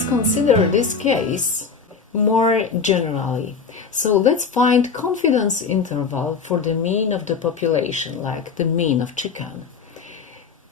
let's consider this case more generally. So let's find confidence interval for the mean of the population, like the mean of chicken.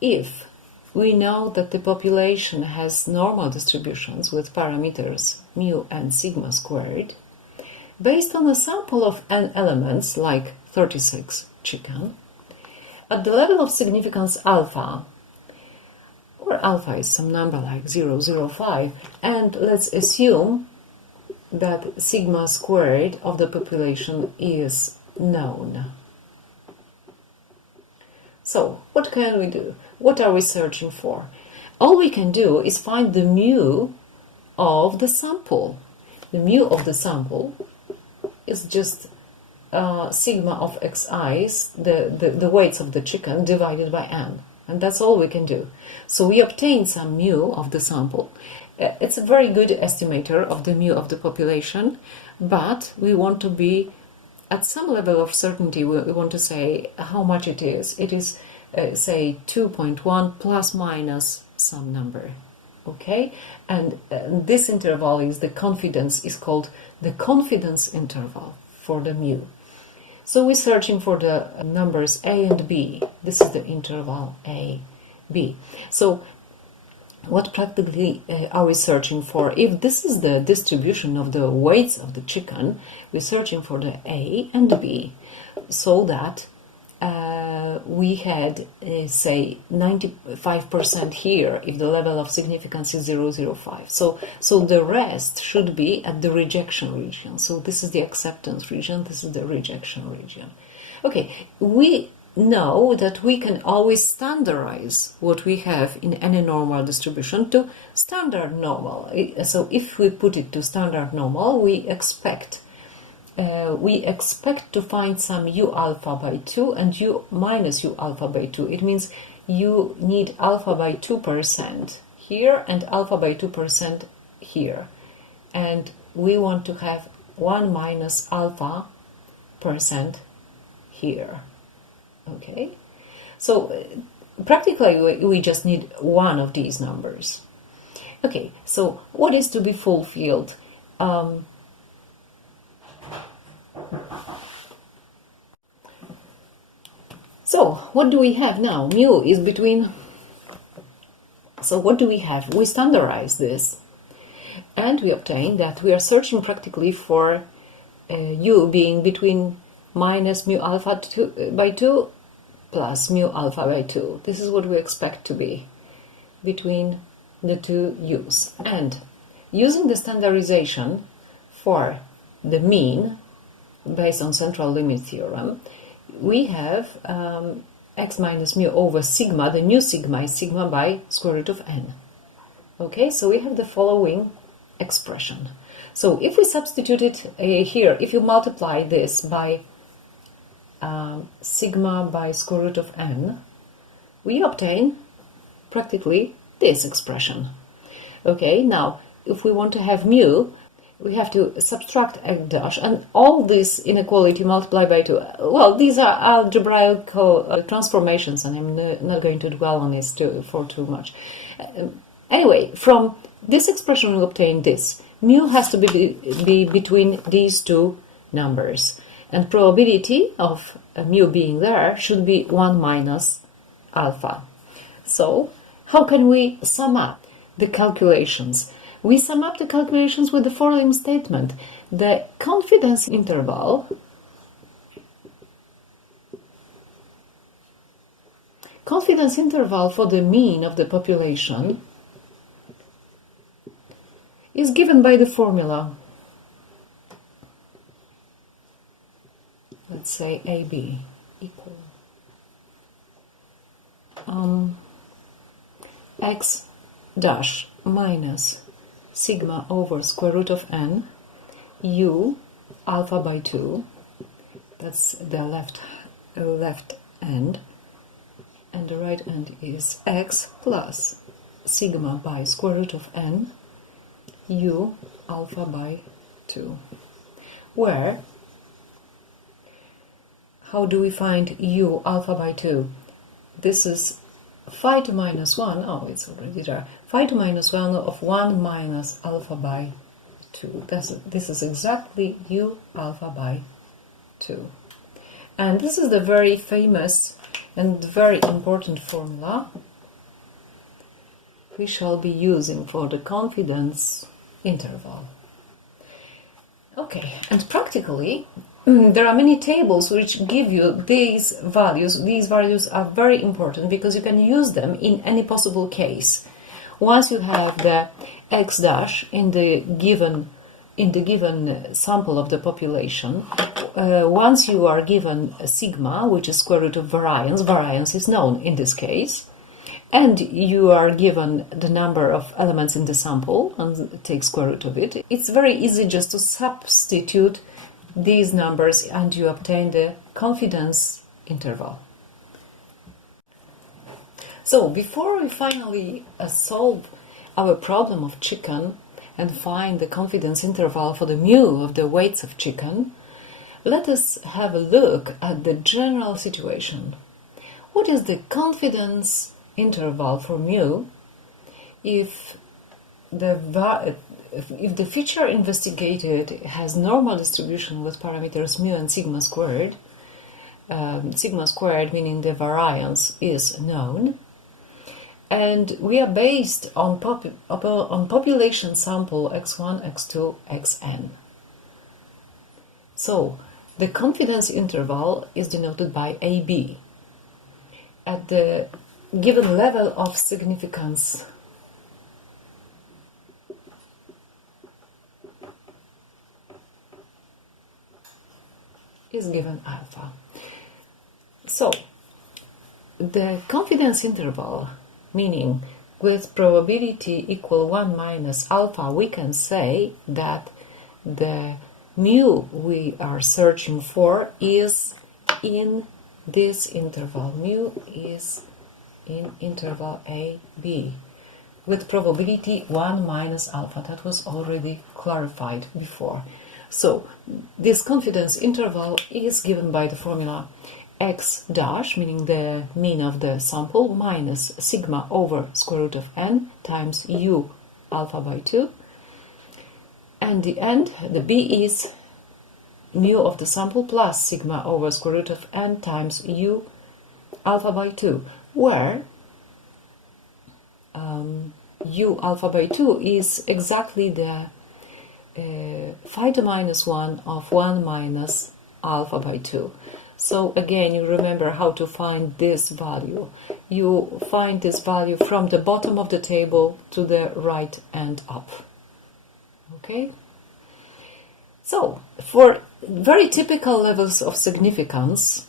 If we know that the population has normal distributions with parameters mu and sigma squared, based on a sample of n elements, like 36 chicken, at the level of significance alpha, or alpha is some number like 0.05, and let's assume that sigma squared of the population is known. So, what can we do? What are we searching for? All we can do is find the mu of the sample. The mu of the sample is just sigma of xi's, the weights of the chicken, divided by n. And that's all we can do. So we obtain some mu of the sample. It's a very good estimator of the mu of the population, but we want to be at some level of certainty. We want to say how much it is. It is, say, 2.1 plus minus some number. Okay? And this interval is called the confidence interval for the mu. So we're searching for the numbers a and b. This is the interval a, b. So what practically are we searching for? If this is the distribution of the weights of the chicken, we're searching for the a and b, so that we had, say, 95% here if the level of significance is 0.05. So the rest should be at the rejection region. So this is the acceptance region, this is the rejection region. Okay, we know that we can always standardize what we have in any normal distribution to standard normal. So if we put it to standard normal, we expect to find some u alpha by 2 and u minus u alpha by 2. It means you need alpha by 2% here and alpha by 2% here. And we want to have 1 minus alpha percent here. Okay? So practically we just need one of these numbers. Okay, so what is to be fulfilled? So, what do we have now? Mu is between... So, what do we have? We standardize this. And we obtain that we are searching practically for u being between minus mu alpha by 2 plus mu alpha by 2. This is what we expect to be between the two u's. And using the standardization for the mean, based on central limit theorem, we have x minus mu over sigma. The new sigma is sigma by square root of n. Okay, so we have the following expression. So if we substitute it here, if you multiply this by sigma by square root of n, we obtain practically this expression. Okay, now if we want to have mu, we have to subtract x dash, and all this inequality multiplied by 2. Well, these are algebraical transformations, and I'm not going to dwell on this for too much. Anyway, from this expression we obtain this. Mu has to be between these two numbers, and probability of mu being there should be 1 minus alpha. So, how can we sum up the calculations? We sum up the calculations with the following statement. The confidence interval for the mean of the population is given by the formula. Let's say AB equal x dash minus sigma over square root of n u alpha by 2, that's the left end, and the right end is x plus sigma by square root of n u alpha by 2, where how do we find u alpha by 2? This is phi to minus 1, oh, it's already there, phi to minus 1 of 1 minus alpha by 2. This is exactly u alpha by 2. And this is the very famous and very important formula we shall be using for the confidence interval. Okay, and practically there are many tables which give you these values. These values are very important because you can use them in any possible case. Once you have the x dash in the given sample of the population, once you are given a sigma, which is square root of variance is known in this case, and you are given the number of elements in the sample and take square root of it, it's very easy just to substitute these numbers and you obtain the confidence interval. So before we finally solve our problem of chicken and find the confidence interval for the mu of the weights of chicken, let us have a look at the general situation. What is the confidence interval for mu if the feature investigated has normal distribution with parameters mu and sigma squared meaning the variance is known, and we are based on population sample x1, x2, xn. So the confidence interval is denoted by AB. At the given level of significance is given alpha. So the confidence interval, meaning with probability equal 1 minus alpha, we can say that the mu we are searching for is in this interval. Mu is in interval AB with probability 1 minus alpha. That was already clarified before. So this confidence interval is given by the formula x dash, meaning the mean of the sample, minus sigma over square root of n times u alpha by 2. And the end, the b is mu of the sample plus sigma over square root of n times u alpha by 2, where u alpha by 2 is exactly the phi to minus 1 of 1 minus alpha by 2. So again, you remember how to find this value. You find this value from the bottom of the table to the right and up. Okay? So, for very typical levels of significance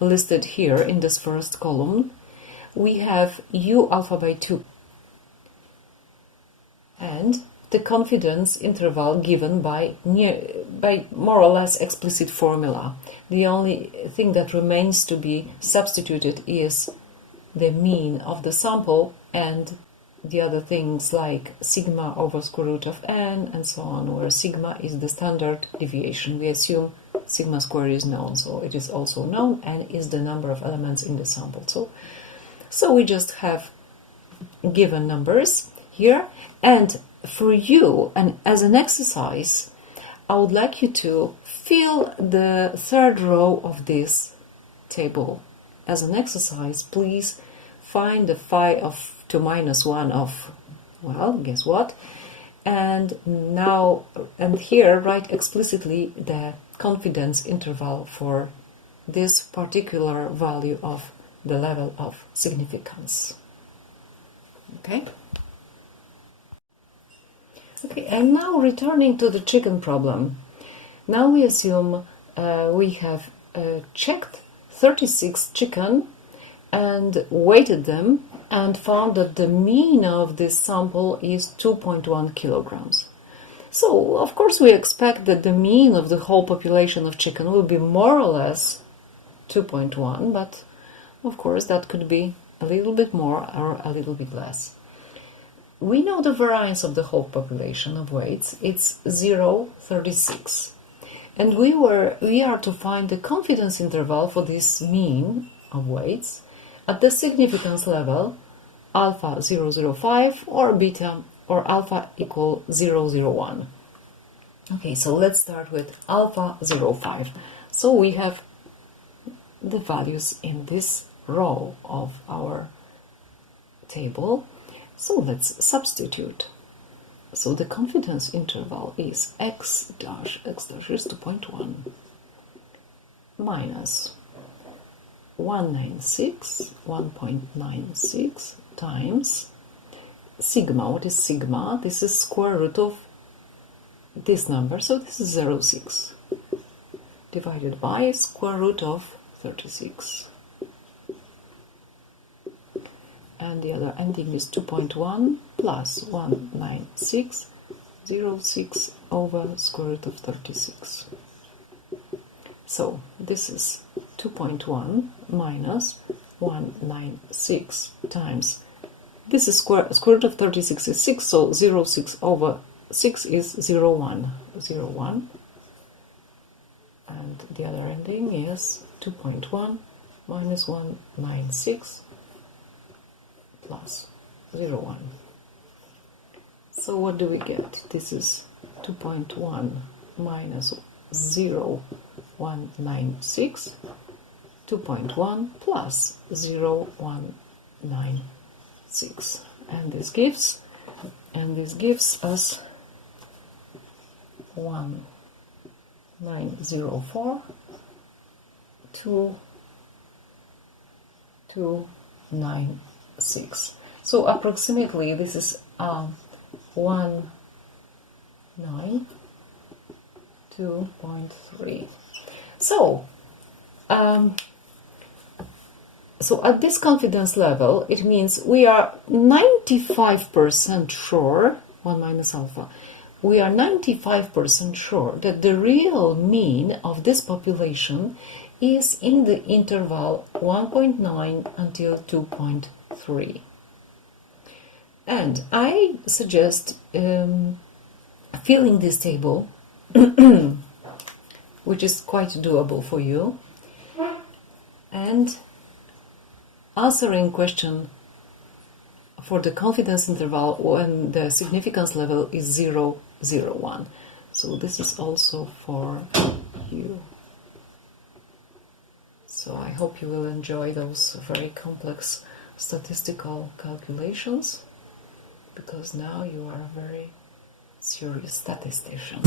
listed here in this first column, we have u alpha by 2 and the confidence interval given by more or less explicit formula. The only thing that remains to be substituted is the mean of the sample and the other things like sigma over square root of n and so on, where sigma is the standard deviation. We assume sigma squared is known, so it is also known, and is the number of elements in the sample. So we just have given numbers here, and for you, and as an exercise, I would like you to fill the third row of this table. As an exercise, please find the phi of to minus 1 of, well, guess what? And now, and here, write explicitly the confidence interval for this particular value of the level of significance. Okay? Okay, and now returning to the chicken problem. Now we assume we have checked 36 chicken and weighted them and found that the mean of this sample is 2.1 kilograms. So, of course, we expect that the mean of the whole population of chicken will be more or less 2.1, but of course that could be a little bit more or a little bit less. We know the variance of the whole population of weights, it's 0.36. And we are to find the confidence interval for this mean of weights, At the significance level, alpha 0,05 or beta or alpha equal 0,01. Okay, so let's start with alpha 0,5. So we have the values in this row of our table. So let's substitute. So the confidence interval is x dash is 2.1 minus 196 times sigma. What is sigma? This is square root of this number, so this is 0.6 divided by square root of 36. And the other ending is 2.1 plus 196.06 over square root of 36. So this is 2.1 minus 196 times, this is square root of 36 is 6, so 0.6 over 6 is 0.1, and the other ending is 2.1 minus 196 plus 0.1. So what do we get? This is 2.1 minus 0.196, 2.1 plus 0.196, and this gives us 1904 296. So approximately this is 192.3. So so at this confidence level, it means we are 95% sure, 1 minus alpha, we are 95% sure that the real mean of this population is in the interval 1.9 until 2.3. And I suggest filling this table, which is quite doable for you, and answering question for the confidence interval when the significance level is 0.01. So this is also for you. So I hope you will enjoy those very complex statistical calculations, because now you are a very serious statistician.